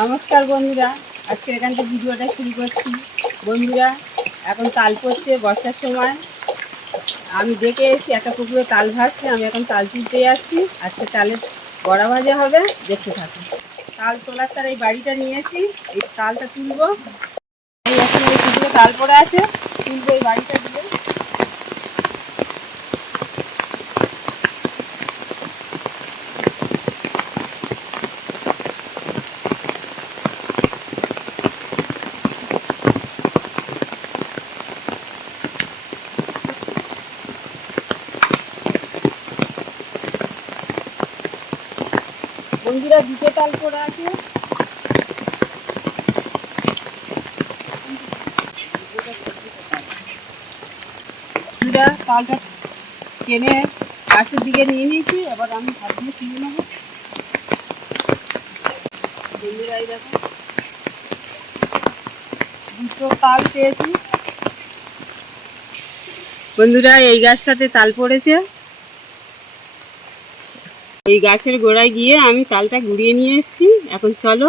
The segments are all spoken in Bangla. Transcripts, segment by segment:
নমস্কার বন্ধুরা, আজকে এখান থেকে ভিডিওটা শুরু করছি। বন্ধুরা, এখন তাল পড়ছে, বর্ষার সময়। আমি দেখে এসেছি একটা পুকুরে তাল ভাসছে, আমি এখন তাল তুলতে যাচ্ছি। আজকে তালের বড়া ভাজা হবে, দেখতে থাকুন। তাল তোলার তার এই বাড়িটা নিয়েছি, এই তালটা তুলবো। এই এখন এই পুকুরে তাল পড়ে আছে, তুলবো এই বাড়িটা দিয়ে। বন্ধুরা, দুটো তাল পড়ে আছে। বন্ধুরা, তালটা টেনে গাছের দিকে নিয়ে নিয়েছি, এবার আমি হাত দিয়ে তুলে নেবো। বন্ধুরা, এই দেখো দুটো তাল পেয়েছি। বন্ধুরা, এই গাছটাতে তাল পড়েছে। এই গাছের গোড়ায় গিয়ে আমি তালটা গুঁড়িয়ে নিয়ে এসেছি। এখন চলো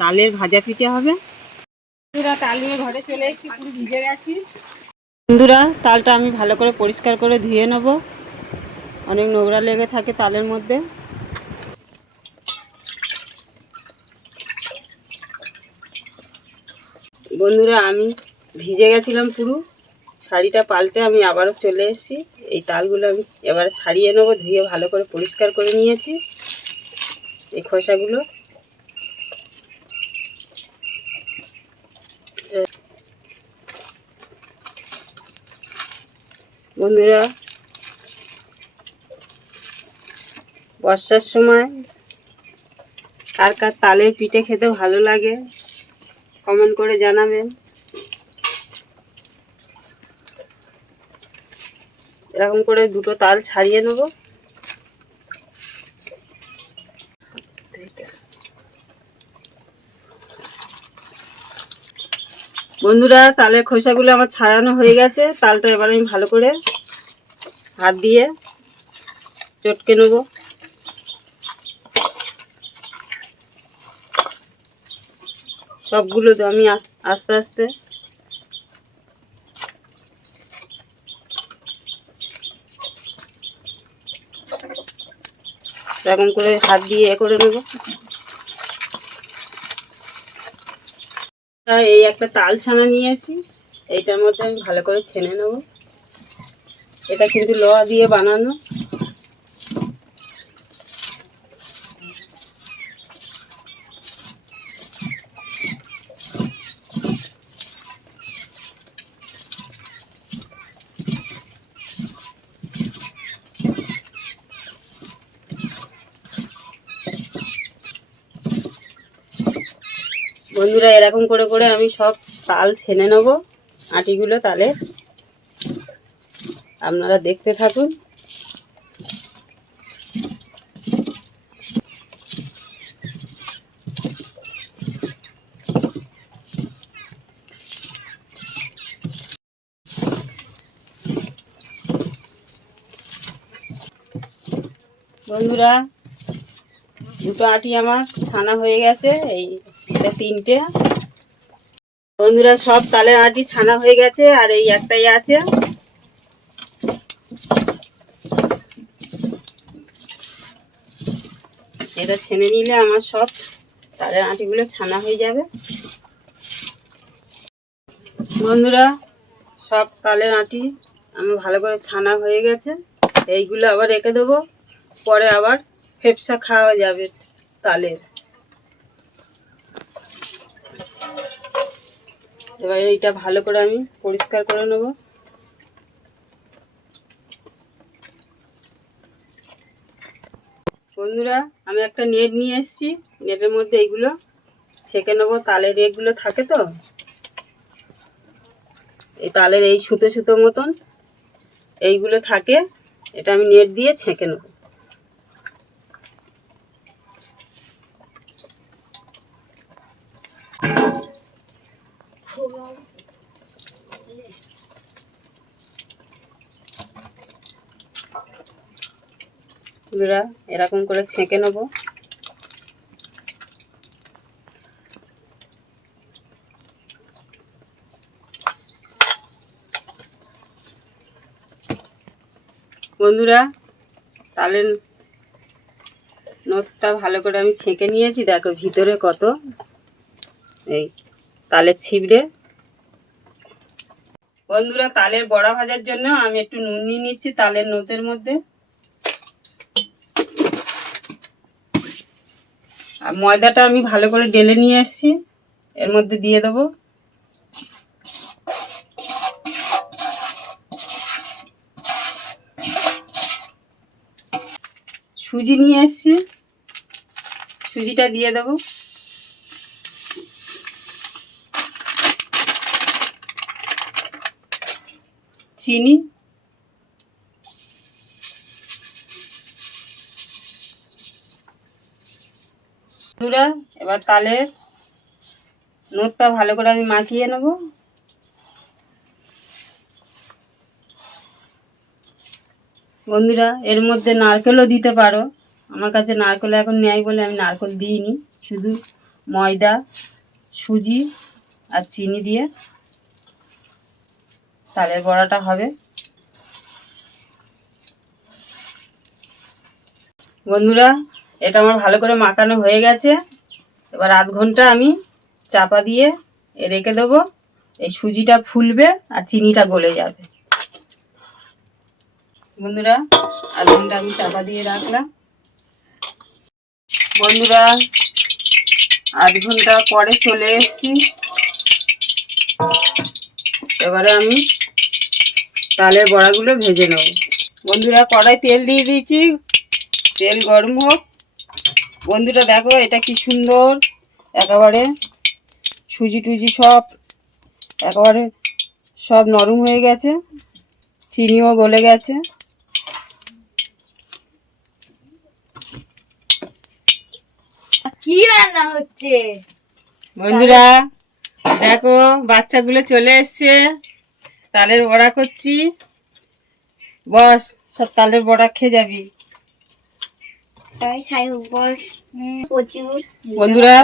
তালের ভাজা পিঠে হবে। বন্ধুরা, তাল নিয়ে ঘরে চলে এসেছি, পুরো ভিজে গেছি। বন্ধুরা, তালটা আমি ভালো করে পরিষ্কার করে ধুয়ে নেব, অনেক নোংরা লেগে থাকে তালের মধ্যে। বন্ধুরা, আমি ভিজে গেছিলাম পুরো, শাড়িটা পাল্টে আমি আবারও চলে এসেছি। এই তালগুলো আমি এবারে ছাড়িয়ে নেবো, ধুয়ে ভালো করে পরিষ্কার করে নিয়েছি এই খোসাগুলো। বন্ধুরা, বর্ষার সময় কার কার তালের পিঠে খেতে ভালো লাগে কমেন্ট করে জানাবেন। এরকম করে দুটো তাল ছাড়িয়ে নেব। বন্ধুরা, তালের খোসাগুলো আমার ছাড়ানো হয়ে গেছে। তালটা এবার আমি ভালো করে হাত দিয়ে চটকে নেব। সবগুলো তো আমি আস্তে আস্তে এরকম করে হাত দিয়ে করে নেব। এই একটা তাল ছানা নিয়েছি, এইটার মধ্যে আমি ভালো করে ছেনে নেব। এটা কিন্তু লোহা দিয়ে বানানো। বন্ধুরা, এরকম করে করে আমি সব তাল ছেনে নেব, আটিগুলো তালের। আপনারা দেখতে থাকুন। বন্ধুরা, দুটো আটি আমার ছানা হয়ে গেছে, এটা তিনটে। বন্ধুরা, সব তালের আটি ছানা হয়ে গেছে, আর এই একটাই আছে। এটা ছেনে নিলে আমার সব তালের আটিগুলো ছানা হয়ে যাবে। বন্ধুরা, সব তালের আটি আমার ভালো করে ছানা হয়ে গেছে। এইগুলো আবার রেখে দেবো, পরে আবার ফেপসা খাওয়া যাবে তালের। এবার এইটা ভালো করে আমি পরিষ্কার করে নেব। বন্ধুরা, আমি একটা নেট নিয়ে এসেছি, নেটের মধ্যে এইগুলো ছেঁকে নেবো। তালের এগুলো থাকে তো, এই তালের এই সুতো সুতো মতন এইগুলো থাকে, এটা আমি নেট দিয়ে ছেঁকে নেব। বন্ধুরা, এরকম করে ছেঁকে নেব। বন্ধুরা, তালের নটটা ভালো করে আমি ছেঁকে নিয়েছি। দেখো ভিতরে কত এই তালের ছিবড়ে। বন্ধুরা, তালের বড়া ভাজার জন্য আমি একটু নুন নিয়ে নিচ্ছি তালের নটের মধ্যে। আর ময়দাটা আমি ভালো করে ডেলে নিয়ে এসেছি, এর মধ্যে দিয়ে দেবো। সুজি নিয়ে এসেছি, সুজিটা দিয়ে দেবো। চিনি, বন্ধুরা এবার তালের নটটা ভালো করে আমি মাখিয়ে নেব। বন্ধুরা, এর মধ্যে নারকেলও দিতে পারো, আমার কাছে নারকেল এখন নেই বলে আমি নারকেল দিইনি। শুধু ময়দা, সুজি আর চিনি দিয়ে তালের বড়াটা হবে। বন্ধুরা, এটা আমার ভালো করে মাখানো হয়ে গেছে। এবার আধ ঘন্টা আমি চাপা দিয়ে রেখে দেবো। এই সুজিটা ফুলবে আর চিনিটা গলে যাবে। বন্ধুরা, আধ ঘন্টা আমি চাপা দিয়ে রাখলাম। বন্ধুরা, আধ ঘন্টা পরে চলে এসেছি। এবারে আমি তালের বড়াগুলো ভেজে নেব। বন্ধুরা, কড়াই তেল দিয়ে দিয়েছি, তেল গরম হোক। বন্ধুরা দেখো এটা কি সুন্দর, একেবারে সুজি টুজি সব একেবারে সব নরম হয়ে গেছে, চিনিও গলে গেছে। কি রান্না হচ্ছে বন্ধুরা দেখো বাচ্চাগুলো চলে এসছে, তালের বড়া করছি। বস, সব তালের বড়া খেয়ে যাবি। বন্ধুরা,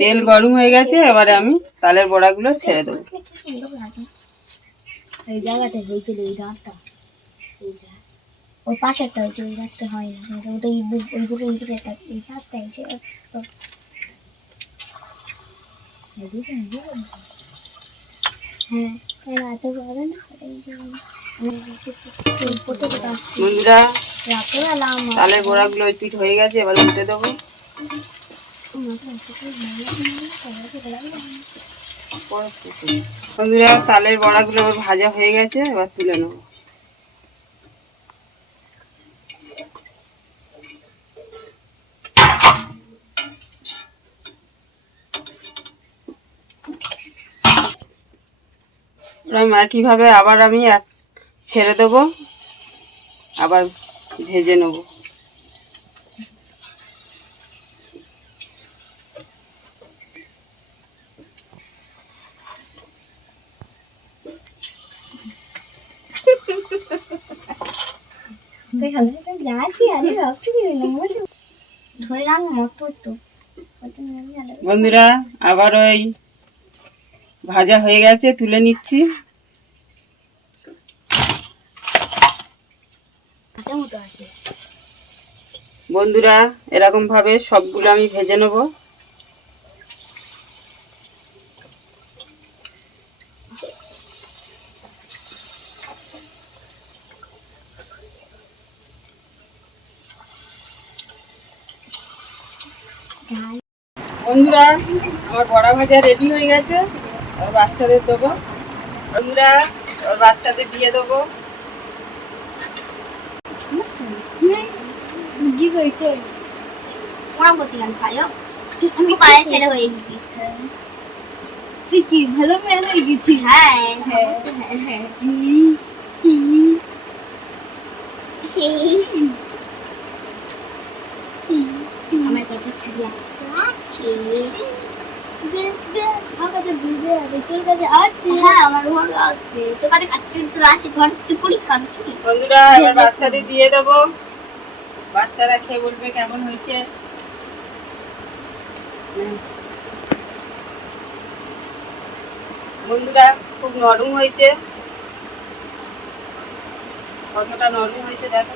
তেল গরম হয়ে গেছে, এবারে আমি তালের বড়াগুলো ছেড়ে দেবো। এই জায়গাটা হয়েছিল, এই দাঁতটা ওর পাশেরটা হয়েছে, ওই দাঁতটা হয় না। ওটা ইঁদুরে এই শ্বাসটা হয়েছে। হ্যাঁ, রাতে বলে না বন্ধুরা, তালের বড়াগুলো ওই পিঠ হয়ে গেছে, এবার উল্টে দেবো। বন্ধুরা, তালের বড়াগুলো এবার ভাজা হয়ে গেছে, এবার তুলে নেবো। একইভাবে আবার আমি ছেড়ে দেবো, আবার ভেজে নেব। বন্ধুরা, আবার ওই ভাজা হয়ে গেছে, তুলে নিচ্ছি। বন্ধুরা, এরকম ভাবে সবগুলো আমি ভেজে নেব। বন্ধুরা, আমার বড়া ভাজা রেডি হয়ে গেছে, আর বাচ্চাদের দেবো। বন্ধুরা, আর বাচ্চাদের দিয়ে দেবো। তুই কি ভালো মেয়ে হয়ে গেছিস? হ্যাঁ, হ্যাঁ। আমার কাছে ছবি আছে। হ্যাঁ, আমার ঘর আছে। তোর কাছে তোর আছে ঘর, তুই করিস কাজ ছবি। বন্ধুরা, এবার বাচ্চাদের দিয়ে দেবো, বাচ্চারা খেয়ে বলবে কেমন হয়েছে। বন্ধুরা, খুব নরম হয়েছে। কতটা নরম হয়েছে দেখো।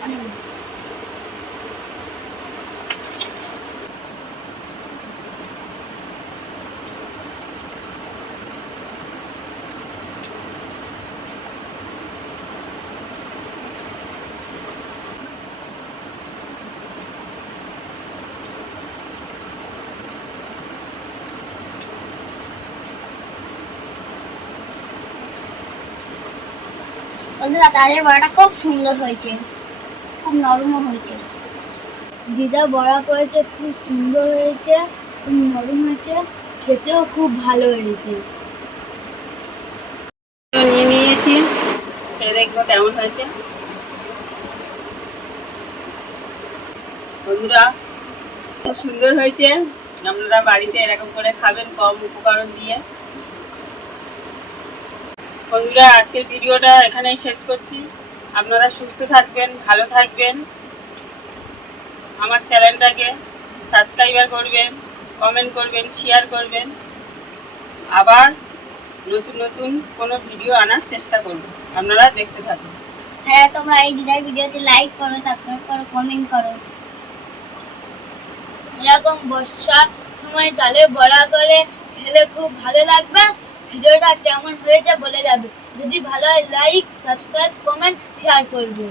বন্ধুরা তালের বড়াটা খুব সুন্দর হয়েছে, খুব নরমও হয়েছে। দিদা বড়া করেছে, খুব সুন্দর হয়েছে, খুব নরম হয়েছে, খেতেও খুব ভালো হয়েছে। তো নিয়ে নিয়েছি, খেয়ে দেখবো কেমন হয়েছে। বন্ধুরা খুব সুন্দর হয়েছে, আপনারা বাড়িতে এরকম করে খাবেন কম উপকরণ দিয়ে। বন্ধুরা আজকের ভিডিওটা এখানেই শেষ করছি। আপনারা সুস্থ থাকবেন, ভালো থাকবেন, আমার চ্যানেলটাকে সাবস্ক্রাইবার করবেন, কমেন্ট করবেন, শেয়ার করবেন। আবার নতুন নতুন কোনো ভিডিও আনার চেষ্টা করব, আপনারা দেখতে থাকুন। হ্যাঁ, তোমরা এই দিদার ভিডিওতে লাইক করো, সাবস্ক্রাইব করো, কমেন্ট করো। এরকম বর্ষার সময় তালে বড়া করে খেলে খুব ভালো লাগবে। ভিডিওটা কেমন হয়েছে বলে যাবে, যদি ভালো হয় লাইক, সাবস্ক্রাইব, কমেন্ট, শেয়ার করবে।